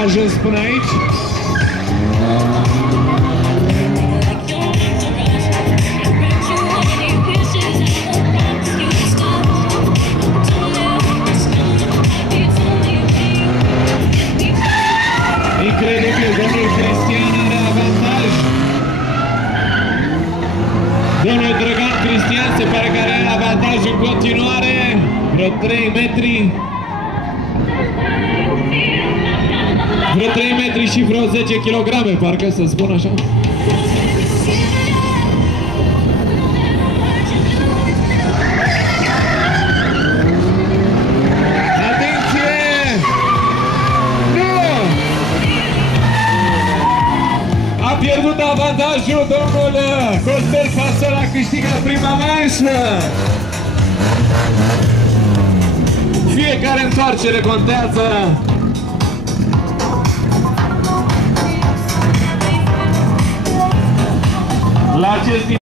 a ajuns până aici. Incredibil, domnul Cristian are avantaj. Domnul Drăgan Cristian se pare că are avantaj în continuare. Vreo 3 metri. Vreo 3 metri și vreo 10 kg, parcă să spun așa. A pierdut avantajul domnul Costel Fasol, a câștigat prima manșă. Fiecare întoarcere contează. La acest